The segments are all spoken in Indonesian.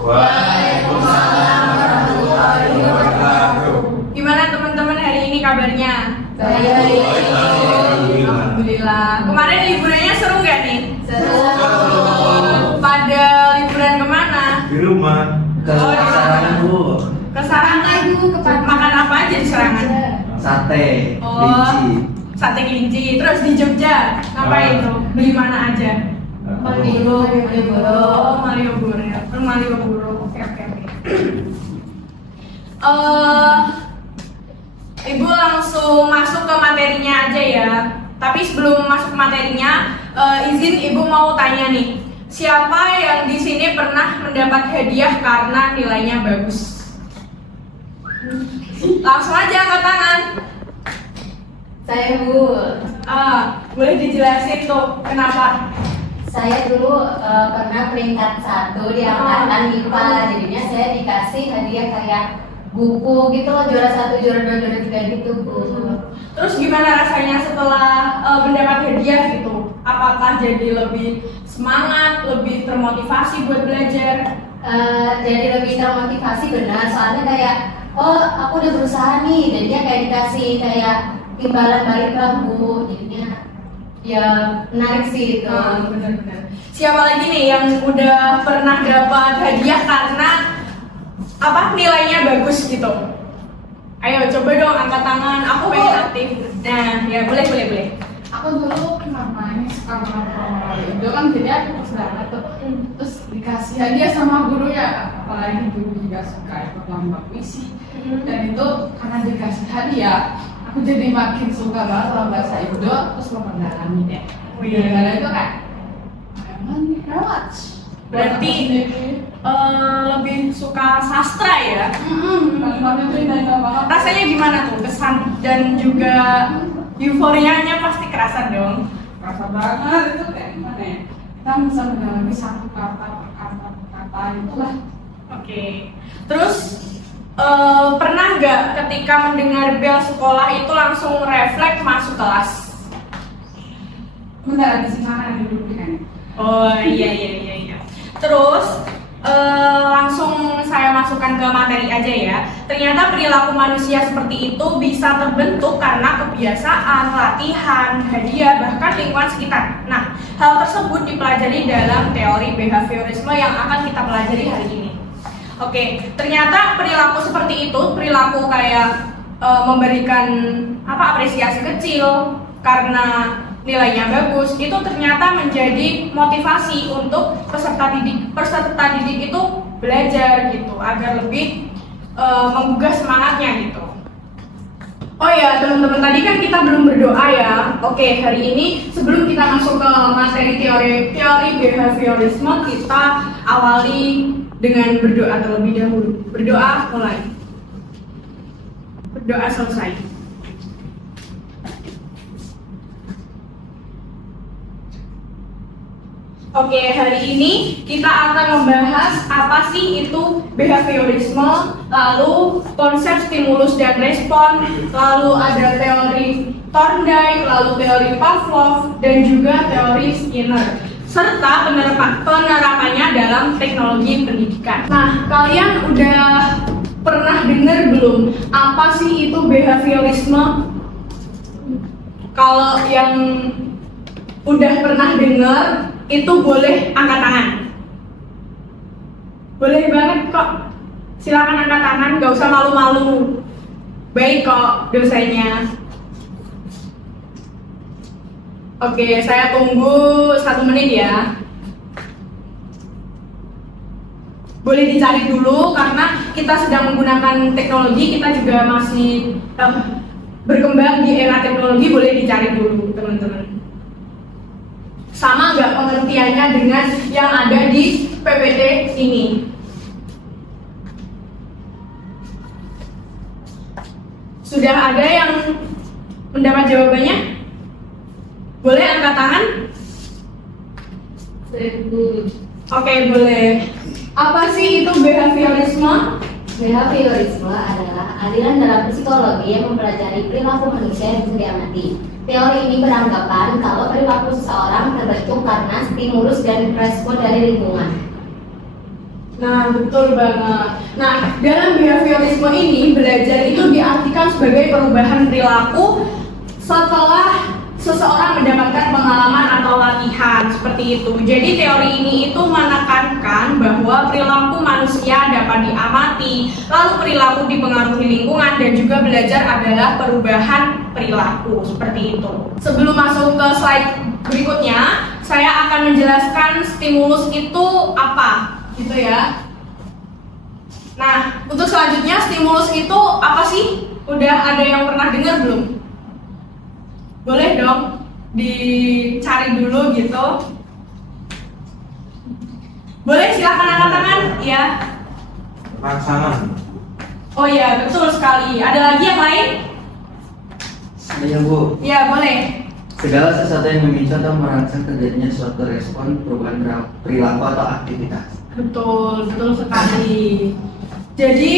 Waalaikumsalam warahmatullahi wabarakatuh. Gimana teman-teman hari ini kabarnya? Baik. Alhamdulillah. Kemarin liburannya seru nggak nih? Seru. Pada liburan kemana? Di rumah. Ke Sarangan, Bu. Ke Sarangan. Makan apa aja di Sarangan? Sate, Oh, kelinci. sate kelinci. Terus di Jogja ngapain tuh? Beli mana aja? Malioboro. Oh, Malioboro ya. Malioboro. Oke. Ibu langsung masuk ke materinya aja ya. Tapi sebelum masuk ke materinya, izin Ibu mau tanya nih. Siapa yang di sini pernah mendapat hadiah karena nilainya bagus? Langsung aja angkat tangan. Saya Bu, Boleh dijelasin tuh kenapa? saya dulu pernah peringkat 1 di angkatan IPA, jadinya saya dikasih hadiah kayak buku gitu loh, juara 1, juara 2, juara 3 gitu Bu. Terus gimana rasanya setelah mendapat hadiah gitu? Apakah jadi lebih semangat, lebih termotivasi buat belajar? Jadi lebih termotivasi benar, soalnya kayak oh aku udah berusaha nih, jadinya kayak dikasih kayak imbalan balik lah Bu, jadinya ya menarik sih itu. Benar-benar. Siapa lagi nih yang udah pernah dapat hadiah karena nilainya bagus gitu? Ayo coba dong angkat tangan, aku pengen aktif. Nah, ya boleh. Aku dulu kenapa ini suka nongkrong itu kan, jadi aku terus banget tuh, terus dikasih hadiah sama guru ya, apalagi guru juga suka ikut lomba puisi, dan itu karena dikasih hadiah aku jadi makin suka banget sama bahasa Indo, terus lo mendalami deh. Gara-gara itu kan emang lewat. Berarti lebih suka sastra ya? Kalimatnya tuh indah banget. Rasanya gimana tuh? Kesan dan juga euforianya pasti kerasa dong. Rasa banget itu kayak gimana ya? Kita bisa mendalami satu kata per kata itulah. Oke. Terus pernah nggak ketika mendengar bel sekolah itu langsung refleks masuk kelas? Bentar, di sana dulu kan. Oh iya. Terus langsung saya masukkan ke materi aja ya. Ternyata perilaku manusia seperti itu bisa terbentuk karena kebiasaan, latihan, hadiah, bahkan lingkungan sekitar. Nah, hal tersebut dipelajari dalam teori behaviorisme yang akan kita pelajari hari ini. Oke, ternyata perilaku seperti itu, perilaku kayak memberikan apresiasi kecil karena nilainya bagus, itu ternyata menjadi motivasi untuk peserta didik itu belajar gitu agar lebih menggugah semangatnya gitu. Oh ya teman-teman, tadi kan kita belum berdoa ya. Oke, hari ini sebelum kita masuk ke materi teori behaviorisme, kita awali dengan berdoa terlebih dahulu. Berdoa mulai. Berdoa selesai. Oke, hari ini kita akan membahas apa sih itu behaviorisme, lalu konsep stimulus dan respon, lalu ada teori Thorndike, lalu teori Pavlov, dan juga teori Skinner, serta penerapannya dalam teknologi pendidikan. Nah, kalian udah pernah dengar belum apa sih itu behaviorisme? Kalau yang udah pernah dengar, itu boleh angkat tangan. Boleh banget kok. Silakan angkat tangan, gak usah malu-malu. Baik kok dosanya. Oke, saya tunggu 1 menit ya. Boleh dicari dulu karena kita sedang menggunakan teknologi, kita juga masih berkembang di era teknologi, boleh dicari dulu teman-teman. Sama nggak pengertiannya dengan yang ada di PPT ini? Sudah ada yang mendapat jawabannya? Boleh angkat tangan? Oke, boleh. Apa sih itu behaviorisme? Behaviorisme adalah aliran dalam psikologi yang mempelajari perilaku manusia yang bisa diamati. Teori ini beranggapan kalau perilaku seseorang terbentuk karena stimulus dan respon dari lingkungan. Nah, betul banget. Nah, dalam behaviorisme ini, belajar itu diartikan sebagai perubahan perilaku setelah seseorang mendapatkan pengalaman atau latihan, seperti itu. Jadi teori ini itu menekankan bahwa perilaku manusia dapat diamati, lalu perilaku dipengaruhi lingkungan, dan juga belajar adalah perubahan perilaku, seperti itu. Sebelum masuk ke slide berikutnya, saya akan menjelaskan stimulus itu apa, gitu ya. Nah, untuk selanjutnya stimulus itu apa sih? Udah ada yang pernah dengar belum? Boleh dong dicari dulu gitu. Boleh, silakan angkat tangan, ya. Rangsangan. Oh iya, betul sekali. Ada lagi yang lain? Saya Bu. Ya, boleh. Segala sesuatu yang memicu atau merangsang terjadinya suatu respon perubahan perilaku atau aktivitas. Betul, betul sekali. Jadi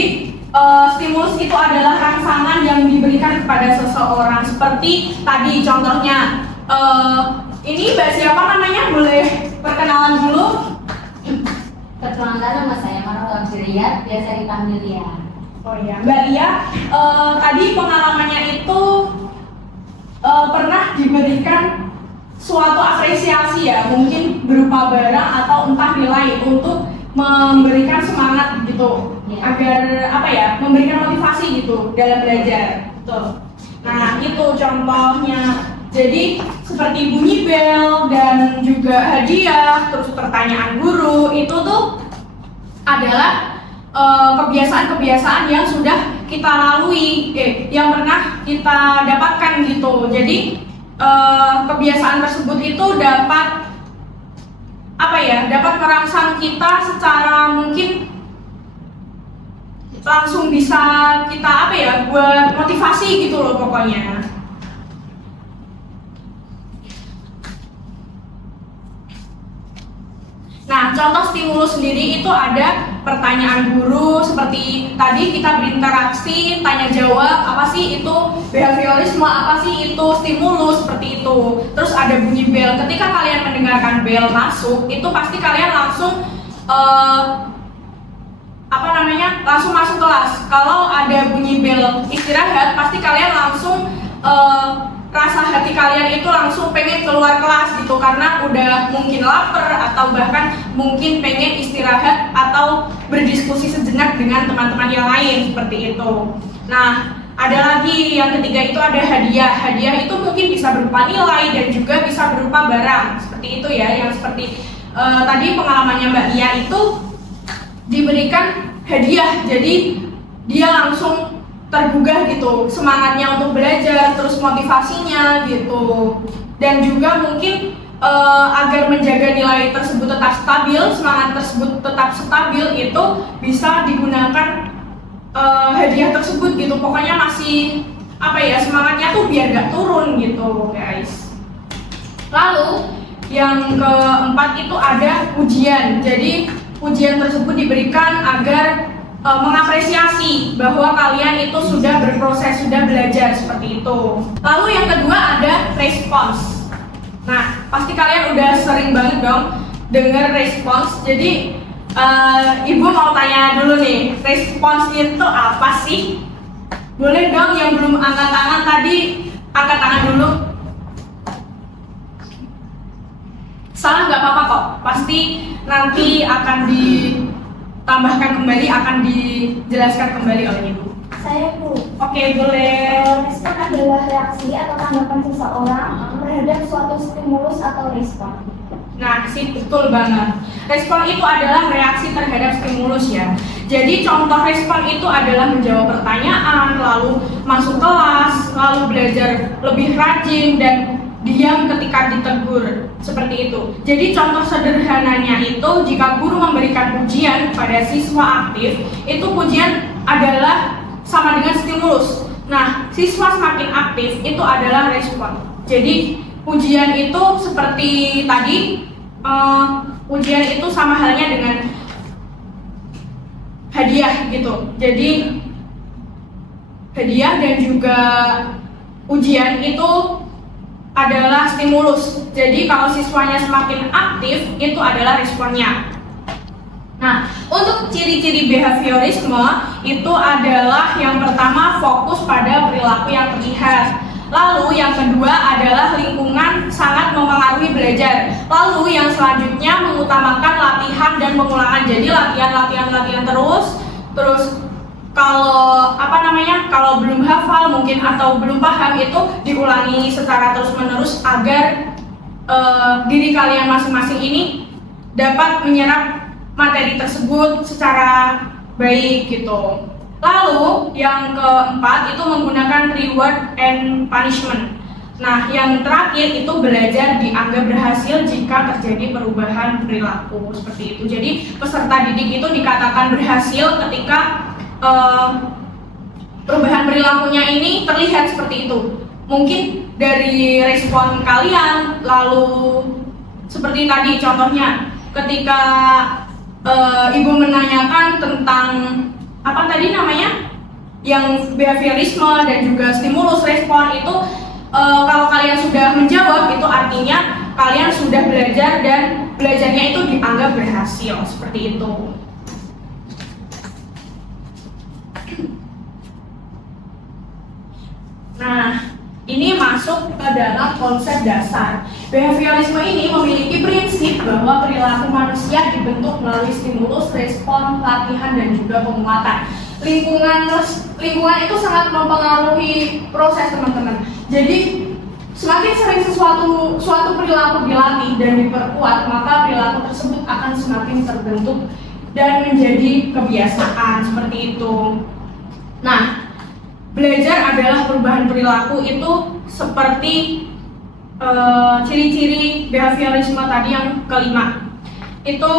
stimulus itu adalah rangsangan yang diberikan kepada seseorang. Seperti tadi contohnya, ini Mbak siapa namanya? Boleh perkenalan dulu? Perkenalkan, nama saya Marwa Abdiriat, biasa dipanggil Lia. Oh iya, Mbak Lia, tadi pengalamannya itu pernah diberikan suatu apresiasi ya, mungkin berupa barang atau entah nilai untuk memberikan semangat gitu, Ya. agar apa ya, memberikan motivasi gitu dalam belajar. Betul. Nah itu contohnya. Jadi seperti bunyi bel dan juga hadiah, terus pertanyaan guru, itu tuh adalah kebiasaan-kebiasaan yang sudah kita lalui, yang pernah kita dapatkan gitu. Jadi kebiasaan tersebut itu dapat apa ya, dapat merangsang kita secara mungkin langsung bisa kita apa ya, buat motivasi gitu loh pokoknya. Nah, contoh stimulus sendiri itu ada pertanyaan guru, seperti tadi kita berinteraksi, tanya jawab, apa sih itu behaviorisme, apa sih itu stimulus, seperti itu. Terus ada bunyi bel, ketika kalian mendengarkan bel masuk, itu pasti kalian langsung langsung masuk kelas. Kalau ada bunyi bel istirahat, pasti kalian langsung rasa hati kalian itu langsung pengen keluar kelas gitu, karena udah mungkin lapar atau bahkan mungkin pengen istirahat atau berdiskusi sejenak dengan teman-teman yang lain, seperti itu. Nah, ada lagi yang ketiga itu ada hadiah. Hadiah itu mungkin bisa berupa nilai dan juga bisa berupa barang, seperti itu ya. Yang seperti tadi pengalamannya Mbak Lia itu diberikan hadiah, jadi dia langsung tergugah gitu, semangatnya untuk belajar, terus motivasinya gitu. Dan juga mungkin agar menjaga nilai tersebut tetap stabil, semangat tersebut tetap stabil, itu bisa digunakan hadiah tersebut gitu. Pokoknya masih apa ya, semangatnya tuh biar gak turun gitu guys. Lalu yang keempat itu ada ujian. Jadi ujian tersebut diberikan agar mengapresiasi bahwa kalian itu sudah berproses, sudah belajar, seperti itu. Lalu yang kedua ada respons. Nah, pasti kalian udah sering banget dong dengar respons. Jadi Ibu mau tanya dulu nih, respons itu apa sih? Boleh dong yang belum angkat tangan tadi, angkat tangan dulu. Salah nggak apa-apa kok, pasti nanti akan ditambahkan kembali, akan dijelaskan kembali oleh Ibu. Saya Bu. Oke, boleh. Respon adalah reaksi atau tanggapan seseorang terhadap suatu stimulus atau respon. Nah, sih betul banget. Respon itu adalah reaksi terhadap stimulus ya. Jadi contoh respon itu adalah menjawab pertanyaan, lalu masuk kelas, lalu belajar lebih rajin, dan diam ketika ditegur, seperti itu. Jadi contoh sederhananya itu, jika guru memberikan pujian kepada siswa aktif, itu pujian adalah sama dengan stimulus. Nah, siswa semakin aktif itu adalah respon. Jadi pujian itu seperti tadi, pujian itu sama halnya dengan hadiah gitu. Jadi hadiah dan juga ujian itu adalah stimulus. Jadi kalau siswanya semakin aktif, itu adalah responnya. Nah, untuk ciri-ciri behaviorisme itu adalah yang pertama fokus pada perilaku yang terlihat. Lalu yang kedua adalah lingkungan sangat mempengaruhi belajar. Lalu yang selanjutnya mengutamakan latihan dan pengulangan. Jadi latihan terus kalau kalau belum hafal mungkin atau belum paham itu diulangi secara terus-menerus agar diri kalian masing-masing ini dapat menyerap materi tersebut secara baik gitu. Lalu yang keempat itu menggunakan reward and punishment. Nah, yang terakhir itu belajar dianggap berhasil jika terjadi perubahan perilaku seperti itu. Jadi peserta didik itu dikatakan berhasil ketika perubahan perilakunya ini terlihat seperti itu. Mungkin dari respon kalian, lalu seperti tadi contohnya ketika ibu menanyakan tentang apa tadi namanya yang behaviorisme dan juga stimulus respon itu, kalau kalian sudah menjawab itu artinya kalian sudah belajar dan belajarnya itu dianggap berhasil seperti itu. Nah, ini masuk ke dalam konsep dasar. Behaviorisme ini memiliki prinsip bahwa perilaku manusia dibentuk melalui stimulus, respon, latihan, dan juga penguatan. Lingkungan itu sangat mempengaruhi proses teman-teman. Jadi semakin sering suatu perilaku dilatih dan diperkuat, maka perilaku tersebut akan semakin terbentuk dan menjadi kebiasaan seperti itu. Nah, belajar adalah perubahan perilaku itu seperti ciri-ciri behaviorisme tadi yang kelima. Itu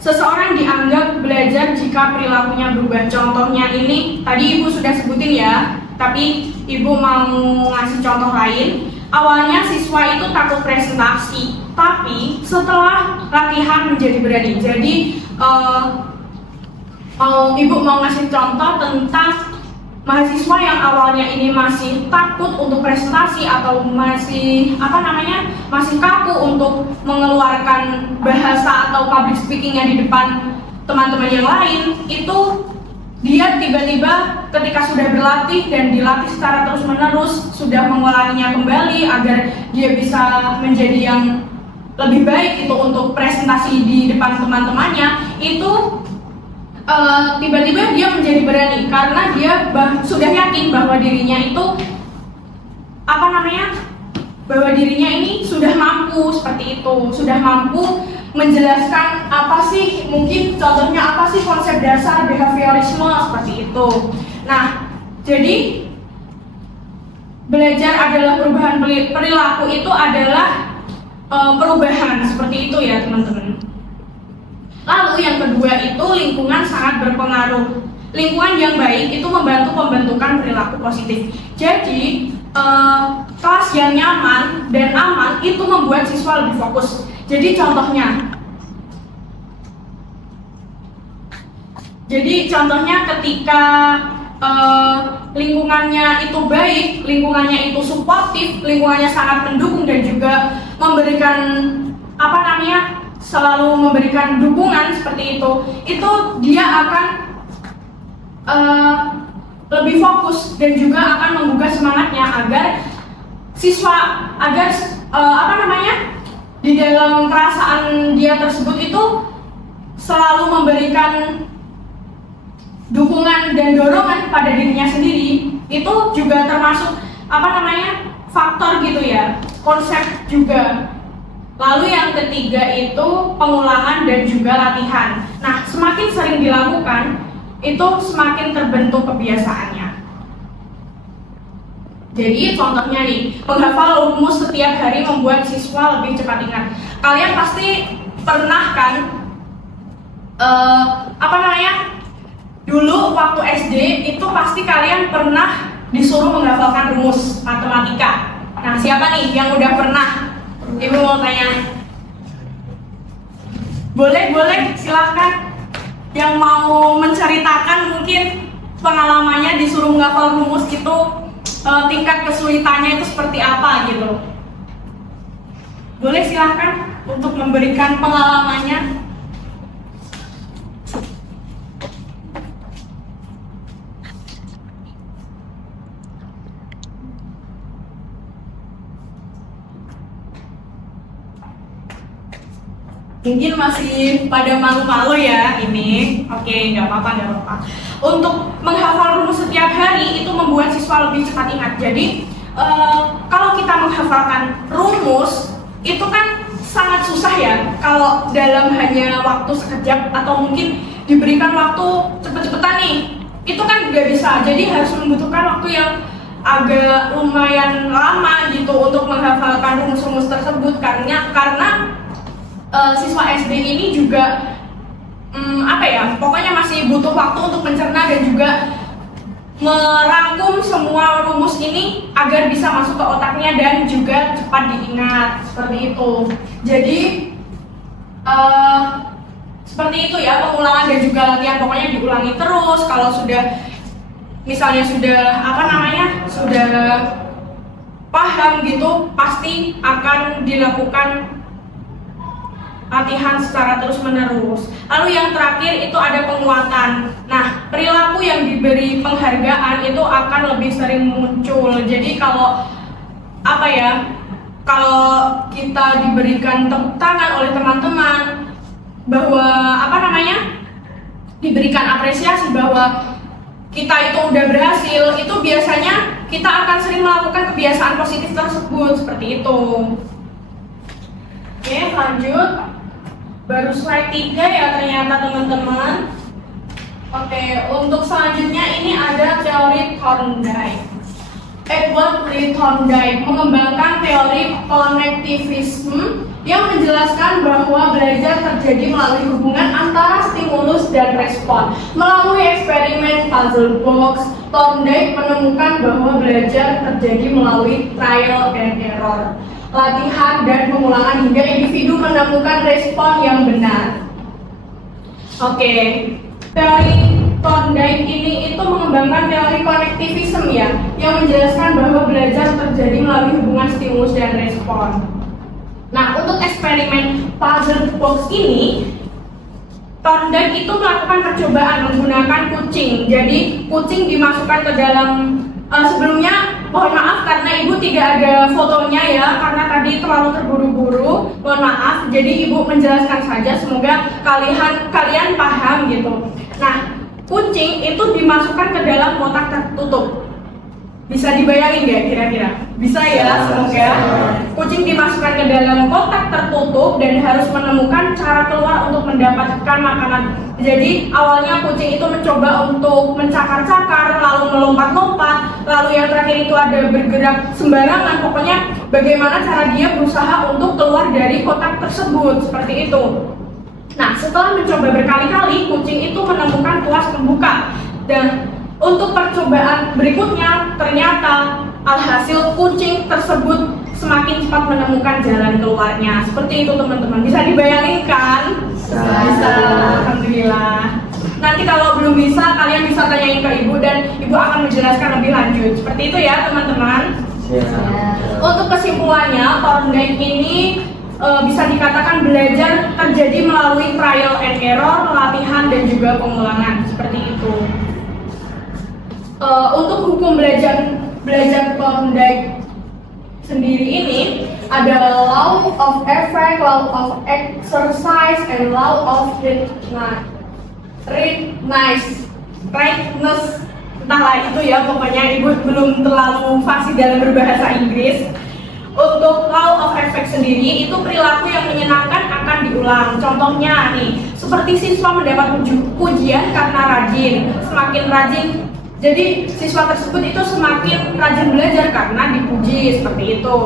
seseorang dianggap belajar jika perilakunya berubah. Contohnya ini tadi ibu sudah sebutin ya, tapi ibu mau ngasih contoh lain. Awalnya siswa itu takut presentasi, tapi setelah latihan menjadi berani. Jadi ibu mau ngasih contoh tentang mahasiswa yang awalnya ini masih takut untuk presentasi atau masih masih kaku untuk mengeluarkan bahasa atau public speakingnya di depan teman-teman yang lain, itu dia tiba-tiba ketika sudah berlatih dan dilatih secara terus-menerus sudah mengulanginya kembali agar dia bisa menjadi yang lebih baik itu untuk presentasi di depan teman-temannya, itu tiba-tiba dia menjadi berani karena dia sudah yakin bahwa dirinya itu bahwa dirinya ini sudah mampu seperti itu, sudah mampu menjelaskan apa sih, mungkin contohnya apa sih konsep dasar behaviorisme seperti itu. Nah, jadi belajar adalah perubahan perilaku, itu adalah perubahan seperti itu ya teman-teman. Lalu yang kedua itu lingkungan sangat berpengaruh. Lingkungan yang baik itu membantu pembentukan perilaku positif. Jadi kelas yang nyaman dan aman itu membuat siswa lebih fokus. Jadi contohnya ketika lingkungannya itu baik, lingkungannya itu suportif, lingkungannya sangat mendukung dan juga memberikan selalu memberikan dukungan seperti itu dia akan lebih fokus dan juga akan menggugah semangatnya agar siswa di dalam perasaan dia tersebut itu selalu memberikan dukungan dan dorongan pada dirinya sendiri. Itu juga termasuk faktor gitu ya, konsep juga. Lalu yang ketiga itu pengulangan dan juga latihan. Nah, semakin sering dilakukan, itu semakin terbentuk kebiasaannya. Jadi contohnya nih, menghafal rumus setiap hari membuat siswa lebih cepat ingat. Kalian pasti pernah kan, dulu waktu SD itu pasti kalian pernah disuruh menghafalkan rumus matematika. Nah, siapa nih yang udah pernah? Ibu mau tanya. Boleh silahkan. Yang mau menceritakan mungkin pengalamannya disuruh menghafal rumus itu, tingkat kesulitannya itu seperti apa gitu. Boleh silahkan untuk memberikan pengalamannya. Mungkin masih pada malu-malu ya ini. Oke, nggak apa-apa. Untuk menghafal rumus setiap hari itu membuat siswa lebih cepat ingat. Jadi kalau kita menghafalkan rumus itu kan sangat susah ya. Kalau dalam hanya waktu sekejap atau mungkin diberikan waktu cepet-cepetan nih, itu kan nggak bisa. Jadi harus membutuhkan waktu yang agak lumayan lama gitu untuk menghafalkan rumus-rumus tersebut karena siswa SD ini juga pokoknya masih butuh waktu untuk mencerna dan juga merangkum semua rumus ini agar bisa masuk ke otaknya dan juga cepat diingat seperti itu. Jadi seperti itu ya, pengulangan dan juga latihan pokoknya diulangi terus. Kalau misalnya sudah paham gitu, pasti akan dilakukan latihan secara terus-menerus. Lalu yang terakhir itu ada penguatan. Nah, perilaku yang diberi penghargaan itu akan lebih sering muncul. Jadi kalau kita diberikan tepuk tangan oleh teman-teman bahwa diberikan apresiasi bahwa kita itu udah berhasil, itu biasanya kita akan sering melakukan kebiasaan positif tersebut seperti itu. Oke, lanjut. Baru slide 3 ya ternyata teman-teman. Oke, untuk selanjutnya ini ada teori Thorndike. Edward Lee Thorndike mengembangkan teori konektivisme yang menjelaskan bahwa belajar terjadi melalui hubungan antara stimulus dan respon. Melalui eksperimen puzzle box, Thorndike menemukan bahwa belajar terjadi melalui trial and error, latihan dan pengulangan hingga individu menemukan respon yang benar. Oke, teori Thorndike ini itu mengembangkan teori konektivisme ya, yang menjelaskan bahwa belajar terjadi melalui hubungan stimulus dan respon. Nah, untuk eksperimen puzzle box ini, Thorndike itu melakukan percobaan menggunakan kucing. Jadi kucing dimasukkan ke dalam sebelumnya, mohon maaf karena ibu tidak ada fotonya ya, karena tadi terlalu terburu-buru, mohon maaf. Jadi ibu menjelaskan saja, semoga kalian paham gitu. Nah, kucing itu dimasukkan ke dalam kotak tertutup. Bisa dibayangin nggak kira-kira? Bisa ya, semoga. Kucing dimasukkan ke dalam kotak tertutup dan harus menemukan cara keluar untuk mendapatkan makanan. Jadi awalnya kucing itu mencoba untuk mencakar-cakar, lalu melompat-lompat, lalu yang terakhir itu ada bergerak sembarangan. Pokoknya bagaimana cara dia berusaha untuk keluar dari kotak tersebut, seperti itu. Nah, setelah mencoba berkali-kali, kucing itu menemukan tuas pembuka. Dan untuk percobaan berikutnya, ternyata alhasil kucing tersebut semakin cepat menemukan jalan keluarnya. Seperti itu teman-teman, bisa dibayangin kan? Bisa, alhamdulillah. Nanti kalau belum bisa, kalian bisa tanyain ke ibu dan ibu akan menjelaskan lebih lanjut. Seperti itu ya teman-teman. Untuk kesimpulannya, Thorndike ini bisa dikatakan belajar terjadi melalui trial and error, latihan dan juga pengulangan. Seperti itu. Untuk hukum belajar Thorndike sendiri ini ada law of effect, law of exercise, and law of rightness. Entahlah itu ya, pokoknya ibu belum terlalu fasih dalam berbahasa Inggris. Untuk law of effect sendiri itu perilaku yang menyenangkan akan diulang. Contohnya nih, seperti siswa mendapat pujian karena rajin. Semakin rajin, jadi siswa tersebut itu semakin rajin belajar karena dipuji, seperti itu.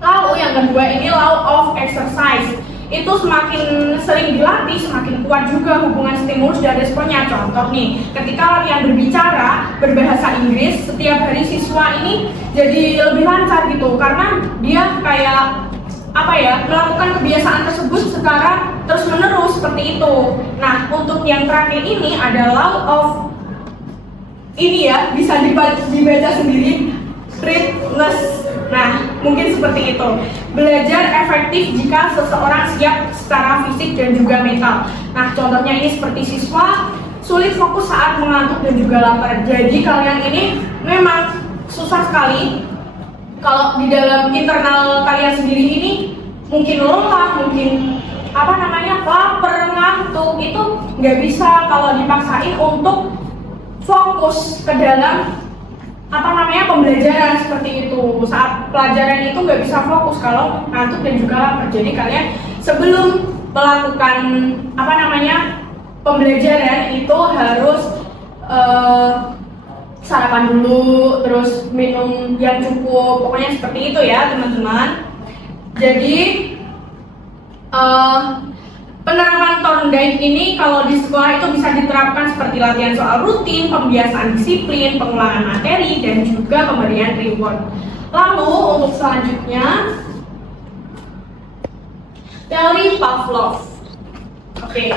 Lalu yang kedua ini law of exercise. Itu semakin sering dilatih, semakin kuat juga hubungan stimulus dan responnya. Contoh nih, ketika latihan berbicara, berbahasa Inggris, setiap hari siswa ini jadi lebih lancar gitu. Karena dia kayak melakukan kebiasaan tersebut secara terus-menerus, seperti itu. Nah, untuk yang terakhir ini ada law of bisa dibaca sendiri, rightness. Nah, mungkin seperti itu. Belajar efektif jika seseorang siap secara fisik dan juga mental. Nah, contohnya ini seperti siswa sulit fokus saat mengantuk dan juga lapar. Jadi kalian ini memang susah sekali kalau di dalam internal kalian sendiri ini mungkin lelah, mungkin apa namanya lapar, ngantuk, itu nggak bisa kalau dipaksain untuk fokus ke dalam apa namanya pembelajaran seperti itu. Saat pelajaran itu nggak bisa fokus kalau ngantuk dan juga lapar. Jadi kalian sebelum melakukan apa namanya pembelajaran itu harus sarapan dulu, terus minum yang cukup, pokoknya seperti itu ya teman-teman. Jadi penerapan Thorndike ini kalau di sekolah itu bisa diterapkan seperti latihan soal rutin, pembiasaan disiplin, pengulangan materi, dan juga pemberian reward. Lalu untuk selanjutnya teori Pavlov. Oke.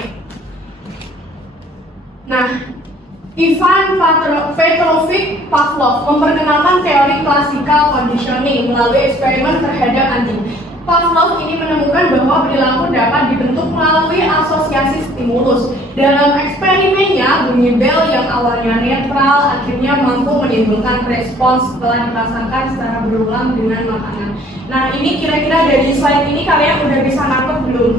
Nah, Ivan Petrovich Pavlov memperkenalkan teori classical conditioning melalui eksperimen terhadap anjing. Pavlov ini menemukan bahwa perilaku dapat dibentuk melalui asosiasi stimulus. Dalam eksperimennya, bunyi bel yang awalnya netral akhirnya mampu menimbulkan respons setelah dirasakan secara berulang dengan makanan. Nah, ini kira-kira dari slide ini kalian udah bisa nangkep belum?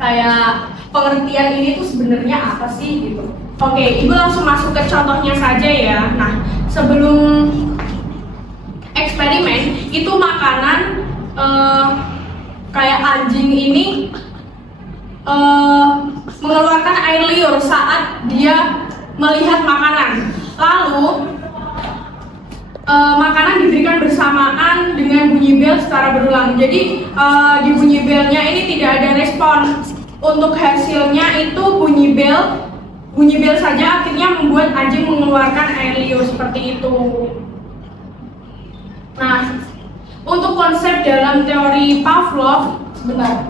Kayak pengertian ini tuh sebenarnya apa sih gitu? Oke, Ibu langsung masuk ke contohnya saja ya. Nah, sebelum eksperimen itu makanan kayak anjing ini mengeluarkan air liur saat dia melihat makanan. Lalu makanan diberikan bersamaan dengan bunyi bel secara berulang. Jadi di bunyi belnya ini tidak ada respon. Untuk hasilnya itu bunyi bel saja akhirnya membuat anjing mengeluarkan air liur seperti itu. Nah, untuk konsep dalam teori Pavlov, sebentar.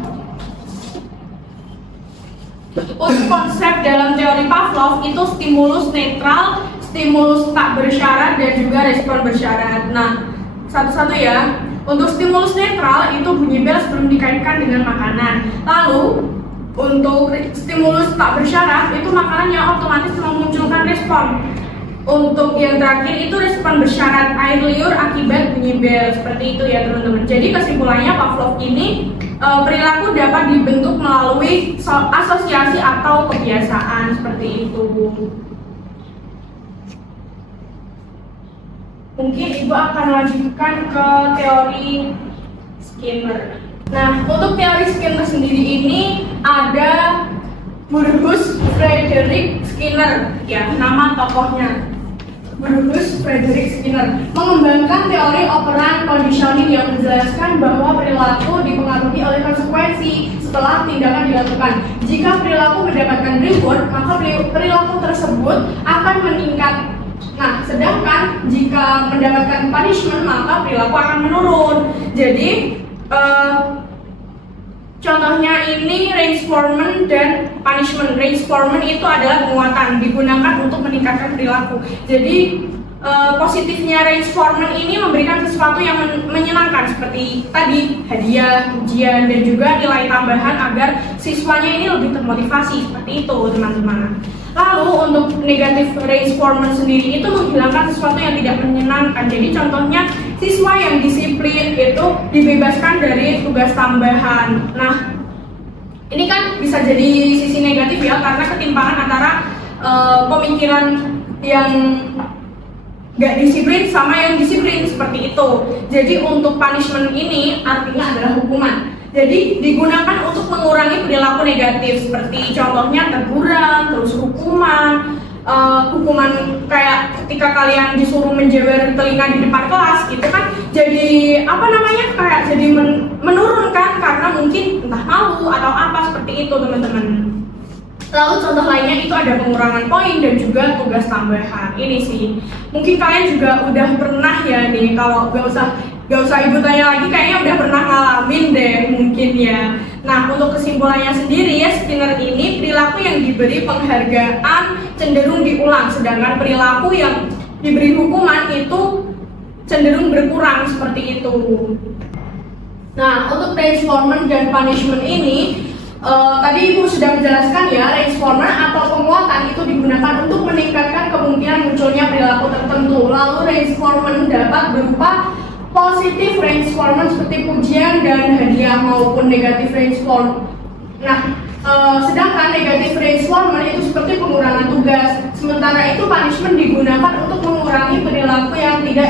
Untuk konsep dalam teori Pavlov itu stimulus netral, stimulus tak bersyarat, dan juga respon bersyarat. Nah, satu-satu ya. Untuk stimulus netral itu bunyi bel sebelum dikaitkan dengan makanan. Lalu untuk stimulus tak bersyarat itu makanan yang otomatis memunculkan respon. Untuk yang terakhir itu respon bersyarat, air liur akibat bunyi bel. Seperti itu ya teman-teman. Jadi kesimpulannya Pavlov ini perilaku dapat dibentuk melalui asosiasi atau kebiasaan seperti itu. Mungkin Ibu akan lanjutkan ke teori Skinner. Nah, untuk teori Skinner sendiri ini ada Burrhus Frederick Skinner, ya nama tokohnya. Burrhus Frederick Skinner mengembangkan teori operant conditioning yang menjelaskan bahwa perilaku dipengaruhi oleh konsekuensi setelah tindakan dilakukan. Jika perilaku mendapatkan reward, maka perilaku tersebut akan meningkat. Nah, sedangkan jika mendapatkan punishment, maka perilaku akan menurun. Jadi contohnya ini reinforcement dan punishment. Reinforcement itu adalah penguatan, digunakan untuk meningkatkan perilaku. Jadi positifnya reinforcement ini memberikan sesuatu yang menyenangkan seperti tadi hadiah, ujian, dan juga nilai tambahan agar siswanya ini lebih termotivasi. Seperti itu teman-teman. Lalu untuk negatif reinforcement sendiri itu menghilangkan sesuatu yang tidak menyenangkan. Jadi contohnya siswa yang disiplin itu dibebaskan dari tugas tambahan. Nah, ini kan bisa jadi sisi negatif ya, karena ketimpangan antara pemikiran yang gak disiplin sama yang disiplin seperti itu. Jadi untuk punishment ini artinya adalah hukuman. Jadi digunakan untuk mengurangi perilaku negatif seperti contohnya teguran, terus hukuman kayak ketika kalian disuruh menjewer telinga di depan kelas gitu kan, jadi apa namanya kayak jadi menurunkan karena mungkin entah malu atau apa seperti itu teman-teman. Lalu contoh lainnya itu ada pengurangan poin dan juga tugas tambahan. Ini sih mungkin kalian juga udah pernah ya nih, kalau gak usah Ibu tanya lagi, kayaknya udah pernah ngalamin deh mungkin ya. Nah, untuk kesimpulannya sendiri ya, Skinner ini perilaku yang diberi penghargaan cenderung diulang, sedangkan perilaku yang diberi hukuman itu cenderung berkurang seperti itu. Nah, untuk reinforcement dan punishment ini tadi Ibu sudah menjelaskan ya, reinforcement atau penguatan itu digunakan untuk meningkatkan kemungkinan munculnya perilaku tertentu. Lalu reinforcement dapat berupa positif reinforcement seperti pujian dan hadiah maupun negatif reinforcement. Nah, sedangkan negatif reinforcement itu seperti pengurangan tugas. Sementara itu punishment digunakan untuk mengurangi perilaku yang tidak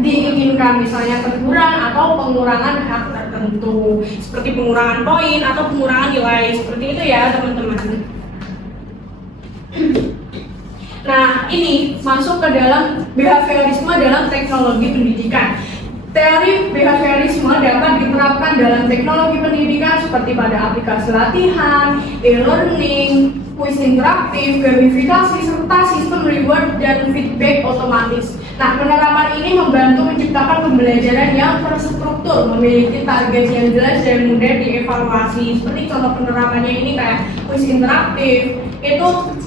diinginkan, misalnya teguran atau pengurangan hak tertentu, seperti pengurangan poin atau pengurangan nilai. Seperti itu ya, teman-teman. Nah, ini masuk ke dalam behaviorisme dalam teknologi pendidikan. Teori behaviorisme dapat diterapkan dalam teknologi pendidikan seperti pada aplikasi latihan, e-learning, kuis interaktif, gamifikasi, serta sistem reward dan feedback otomatis. Nah, penerapan ini membantu menciptakan pembelajaran yang terstruktur, memiliki target yang jelas dan mudah dievaluasi. Seperti contoh penerapannya ini kayak kuis interaktif. Itu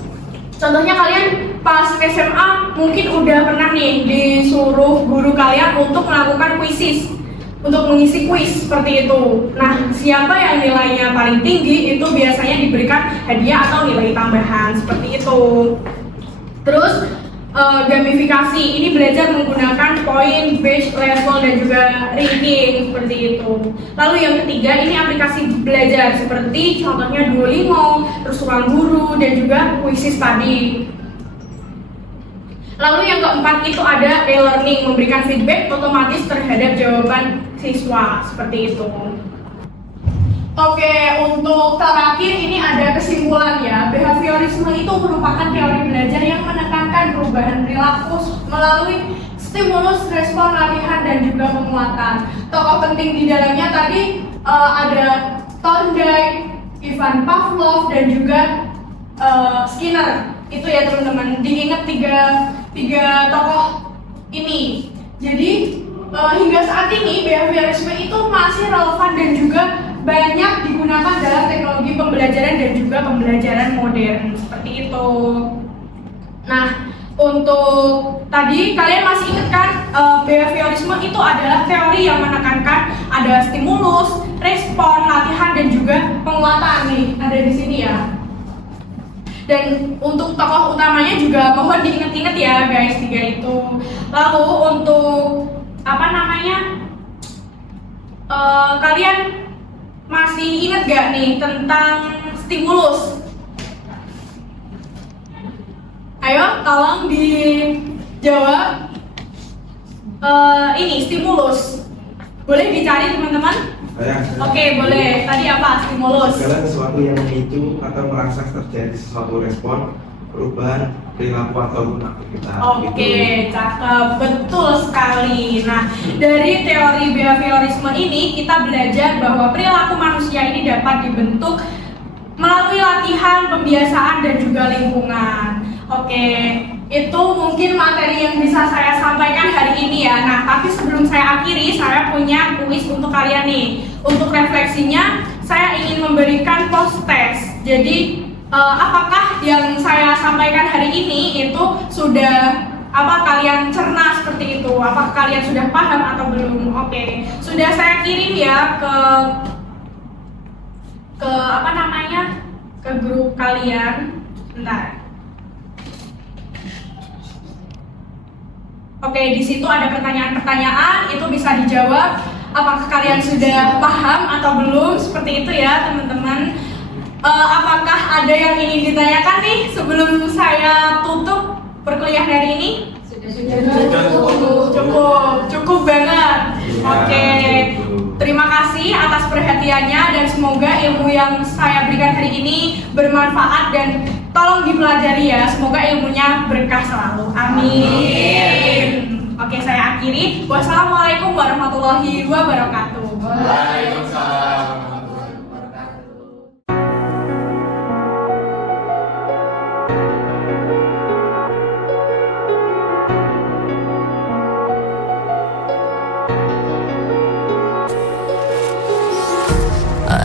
contohnya kalian pas SMA mungkin udah pernah nih disuruh guru kalian untuk melakukan kuisis, untuk mengisi kuis seperti itu. Nah, siapa yang nilainya paling tinggi itu biasanya diberikan hadiah atau nilai tambahan seperti itu. Terus gamifikasi ini belajar menggunakan poin, badge, level dan juga ranking seperti itu. Lalu yang ketiga ini aplikasi belajar seperti contohnya Duolingo, terus ruang guru dan juga Quizzes tadi. Lalu yang keempat itu ada e-learning, memberikan feedback otomatis terhadap jawaban siswa seperti itu. Oke, untuk terakhir ini ada kesimpulan ya. Behaviorisme itu merupakan teori belajar yang menekankan perubahan perilaku melalui stimulus, respon, latihan, dan juga penguatan. Tokoh penting di dalamnya tadi ada Thorndike, Ivan Pavlov, dan juga Skinner. Itu ya teman-teman, diingat tiga tokoh ini. Jadi hingga saat ini behaviorisme itu masih relevan dan juga banyak digunakan dalam teknologi pembelajaran dan juga pembelajaran modern seperti itu. Nah, untuk tadi kalian masih ingat kan behaviorisme itu adalah teori yang menekankan ada stimulus, respon, latihan dan juga penguatan nih ada di sini ya. Dan untuk tokoh utamanya juga mohon diingat-ingat ya guys, tiga itu. Lalu untuk kalian masih ingat gak nih tentang stimulus? Ayo tolong dijawab. Ini stimulus boleh dicari teman-teman? Oke, boleh. Tadi apa stimulus? Segala sesuatu yang memicu atau merangsang terjadi sesuatu respon, perubahan perilaku ataupun aktivitas. Oke, cakep, betul sekali. Nah, dari teori behaviorisme ini kita belajar bahwa perilaku manusia ini dapat dibentuk melalui latihan, pembiasaan dan juga lingkungan. Oke, itu mungkin materi yang bisa saya sampaikan hari ini ya. Nah, tapi sebelum saya akhiri, saya punya kuis untuk kalian nih. Untuk refleksinya, saya ingin memberikan post test. Jadi, apakah yang saya sampaikan hari ini itu sudah kalian cerna seperti itu? Apakah kalian sudah paham atau belum? Oke, sudah saya kirim ya ke grup kalian. Bentar. Oke, di situ ada pertanyaan-pertanyaan, itu bisa dijawab. Apakah kalian sudah paham atau belum? Seperti itu ya, teman-teman. Apakah ada yang ingin ditanyakan nih sebelum saya tutup perkuliahan hari ini? Cukup banget. Oke. Terima kasih atas perhatiannya dan semoga ilmu yang saya berikan hari ini bermanfaat dan tolong dipelajari ya. Semoga ilmunya berkah selalu. Amin. Oke, saya akhiri. Wassalamualaikum warahmatullahi wabarakatuh. Waalaikumsalam.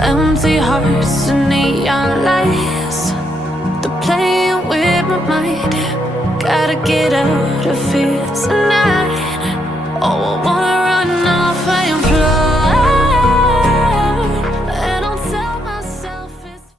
Empty hearts and neon lights, they're playing with my mind. Gotta get out of here tonight. Oh, I wanna